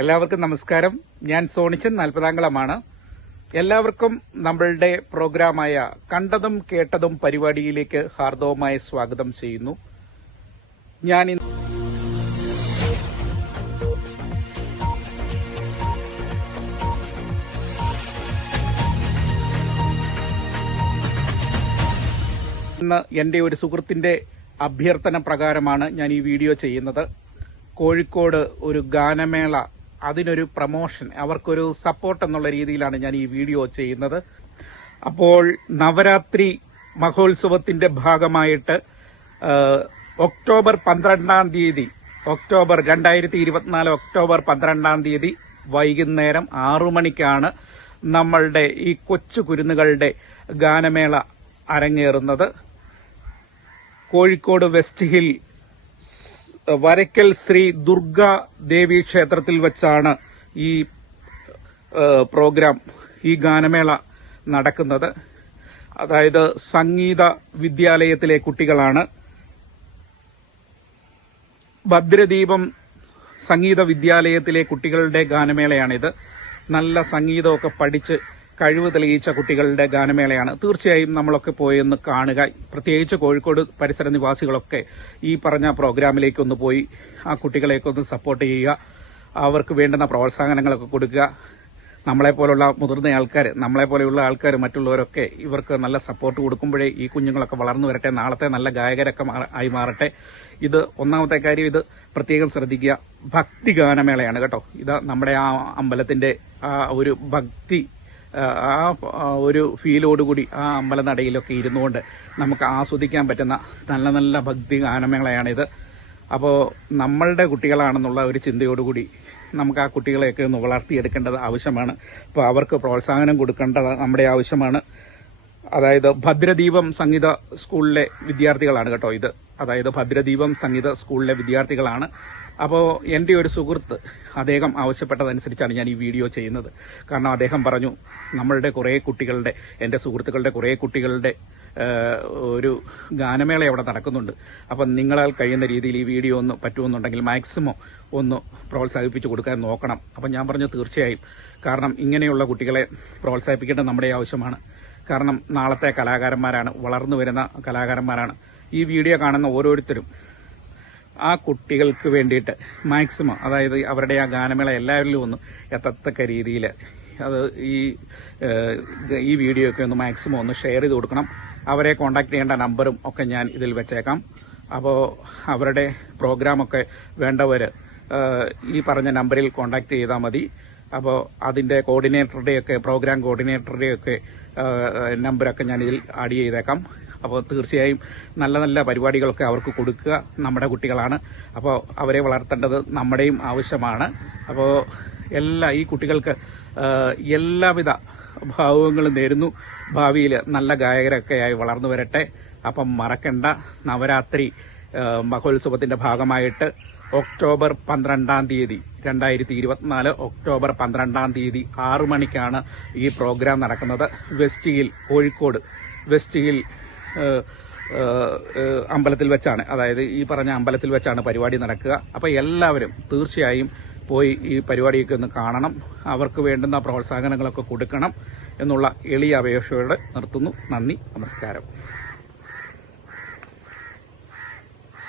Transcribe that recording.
എല്ലാവർക്കും നമസ്കാരം. ഞാൻ സോണിച്ചൻ നാൽപ്പതാംകളമാണ് എല്ലാവർക്കും നമ്മളുടെ പ്രോഗ്രാമായ കണ്ടതും കേട്ടതും പരിപാടിയിലേക്ക് ഹാർദവമായ സ്വാഗതം ചെയ്യുന്നു. ഞാൻ ഇന്ന് എന്റെ ഒരു സുഹൃത്തിന്റെ അഭ്യർത്ഥന പ്രകാരമാണ് ഞാൻ ഈ വീഡിയോ ചെയ്യുന്നത്. കോഴിക്കോട് ഒരു ഗാനമേള അതിനൊരു പ്രമോഷൻ അവർക്കൊരു സപ്പോർട്ട് എന്നുള്ള രീതിയിലാണ് ഞാൻ ഈ വീഡിയോ ചെയ്യുന്നത്. അപ്പോൾ നവരാത്രി മഹോത്സവത്തിന്റെ ഭാഗമായിട്ട് ഒക്ടോബർ പന്ത്രണ്ടാം തീയതി ഒക്ടോബർ രണ്ടായിരത്തി ഇരുപത്തിനാല് ഒക്ടോബർ പന്ത്രണ്ടാം തീയതി വൈകുന്നേരം ആറു മണിക്കാണ് നമ്മളുടെ ഈ കൊച്ചു കുരുന്നുകളുടെ ഗാനമേള അരങ്ങേറുന്നത്. കോഴിക്കോട് വെസ്റ്റ് ഹിൽ വരയ്ക്കൽ ശ്രീ ദുർഗ ദേവി ക്ഷേത്രത്തിൽ വച്ചാണ് ഈ പ്രോഗ്രാം ഈ ഗാനമേള നടക്കുന്നത്. അതായത് സംഗീത വിദ്യാലയത്തിലെ കുട്ടികളാണ്. ഭദ്രദീപം സംഗീത വിദ്യാലയത്തിലെ കുട്ടികളുടെ ഗാനമേളയാണിത്. നല്ല സംഗീതമൊക്കെ പഠിച്ച് കഴിവ് തെളിയിച്ച കുട്ടികളുടെ ഗാനമേളയാണ്. തീർച്ചയായും നമ്മളൊക്കെ പോയെന്ന് കാണുക. പ്രത്യേകിച്ച് കോഴിക്കോട് പരിസര നിവാസികളൊക്കെ ഈ പറഞ്ഞ പ്രോഗ്രാമിലേക്ക് ഒന്ന് പോയി ആ കുട്ടികളെയൊക്കെ ഒന്ന് സപ്പോർട്ട് ചെയ്യുക. അവർക്ക് വേണ്ടുന്ന പ്രോത്സാഹനങ്ങളൊക്കെ കൊടുക്കുക. നമ്മളെ പോലുള്ള മുതിർന്ന ആൾക്കാർ നമ്മളെ പോലെയുള്ള ആൾക്കാർ മറ്റുള്ളവരൊക്കെ ഇവർക്ക് നല്ല സപ്പോർട്ട് കൊടുക്കുമ്പോഴേ ഈ കുഞ്ഞുങ്ങളൊക്കെ വളർന്നു വരട്ടെ നാളത്തെ നല്ല ഗായകരൊക്കെ ആയി മാറട്ടെ. ഇത് ഒന്നാമത്തെ കാര്യം ഇത് പ്രത്യേകം ശ്രദ്ധിക്കുക. ഭക്തി ഗാനമേളയാണ് കേട്ടോ. ഇത് നമ്മുടെ ആ അമ്പലത്തിന്റെ ആ ഒരു ഭക്തി ആ ഒരു ഫീലോടുകൂടി ആ അമ്പലനടയിലൊക്കെ ഇരുന്നുകൊണ്ട് നമുക്ക് ആസ്വദിക്കാൻ പറ്റുന്ന നല്ല നല്ല ഭക്തി ഗാനമേളയാണിത്. അപ്പോൾ നമ്മളുടെ കുട്ടികളാണെന്നുള്ള ഒരു ചിന്തയോടുകൂടി നമുക്ക് ആ കുട്ടികളെയൊക്കെ ഒന്ന് വളർത്തിയെടുക്കേണ്ടത് ആവശ്യമാണ്. അപ്പോൾ അവർക്ക് പ്രോത്സാഹനം കൊടുക്കേണ്ടത് നമ്മുടെ ആവശ്യമാണ്. അതായത് ഭദ്രദീപം സംഗീത സ്കൂളിലെ വിദ്യാർത്ഥികളാണ് കേട്ടോ ഇത്. അതായത് ഭദ്രദീപം സംഗീത സ്കൂളിലെ വിദ്യാർത്ഥികളാണ്. അപ്പോൾ എന്റെ ഒരു സുഹൃത്ത് അദ്ദേഹം ആവശ്യപ്പെട്ടതനുസരിച്ചാണ് ഞാൻ ഈ വീഡിയോ ചെയ്യുന്നത്. കാരണം അദ്ദേഹം പറഞ്ഞു നമ്മളുടെ കുറേ കുട്ടികളുടെ എന്റെ സുഹൃത്തുക്കളുടെ കുറേ കുട്ടികളുടെ ഒരു ഗാനമേള അവിടെ നടക്കുന്നുണ്ട്. അപ്പം നിങ്ങളാൽ കഴിയുന്ന രീതിയിൽ ഈ വീഡിയോ ഒന്ന് പറ്റുമെന്നുണ്ടെങ്കിൽ മാക്സിമം ഒന്ന് പ്രോത്സാഹിപ്പിച്ച് കൊടുക്കാൻ നോക്കണം. അപ്പം ഞാൻ പറഞ്ഞു തീർച്ചയായും. കാരണം ഇങ്ങനെയുള്ള കുട്ടികളെ പ്രോത്സാഹിപ്പിക്കേണ്ടത് നമ്മുടെ ആവശ്യമാണ്. കാരണം നാളത്തെ കലാകാരന്മാരാണ് വളർന്നു വരുന്ന കലാകാരന്മാരാണ്. ഈ വീഡിയോ കാണുന്ന ഓരോരുത്തരും ആ കുട്ടികൾക്ക് വേണ്ടിയിട്ട് മാക്സിമം അതായത് അവരുടെ ആ ഗാനമേള എല്ലാവരിലും ഒന്ന് എത്തത്തക്ക രീതിയിൽ അത് ഈ ഈ വീഡിയോ ഒക്കെ ഒന്ന് മാക്സിമം ഒന്ന് ഷെയർ ചെയ്ത് കൊടുക്കണം. അവരെ കോൺടാക്ട് ചെയ്യേണ്ട നമ്പറും ഒക്കെ ഞാൻ ഇതിൽ വെച്ചേക്കാം. അപ്പോൾ അവരുടെ പ്രോഗ്രാമൊക്കെ വേണ്ടവർ ഈ പറഞ്ഞ നമ്പറിൽ കോൺടാക്ട് ചെയ്താൽ മതി. അപ്പോൾ അതിന്റെ കോർഡിനേറ്ററുടെയൊക്കെ പ്രോഗ്രാം കോർഡിനേറ്ററുടെയൊക്കെ നമ്പറൊക്കെ ഞാൻ ഇതിൽ ആഡ് ചെയ്തേക്കാം. അപ്പോൾ തീർച്ചയായും നല്ല നല്ല പരിപാടികളൊക്കെ അവർക്ക് കൊടുക്കുക നമ്മുടെ കുട്ടികളാണ്. അപ്പോൾ അവരെ വളർത്തേണ്ടത് നമ്മുടെയും ആവശ്യമാണ്. അപ്പോൾ എല്ലാ ഈ കുട്ടികൾക്ക് എല്ലാവിധ ഭാവങ്ങളും നേരുന്നു. ഭാവിയിൽ നല്ല ഗായകരൊക്കെയായി വളർന്നു വരട്ടെ. അപ്പം മറക്കണ്ട. നവരാത്രി മഹോത്സവത്തിന്റെ ഭാഗമായിട്ട് ഒക്ടോബർ പന്ത്രണ്ടാം തീയതി രണ്ടായിരത്തി ഇരുപത്തിനാല് ഒക്ടോബർ പന്ത്രണ്ടാം തീയതി ആറു മണിക്കാണ് ഈ പ്രോഗ്രാം നടക്കുന്നത്. West hill Kozhikode west hill അമ്പലത്തിൽ വെച്ചാണ്. അതായത് ഈ പറഞ്ഞ അമ്പലത്തിൽ വെച്ചാണ് പരിപാടി നടക്കുക. അപ്പോൾ എല്ലാവരും തീർച്ചയായും പോയി ഈ പരിപാടിയൊക്കെ ഒന്ന് കാണണം. അവർക്ക് വേണ്ടുന്ന പ്രോത്സാഹനങ്ങളൊക്കെ കൊടുക്കണം എന്നുള്ള എളിയ അപേക്ഷയോടെ നിർത്തുന്നു. നന്ദി നമസ്കാരം.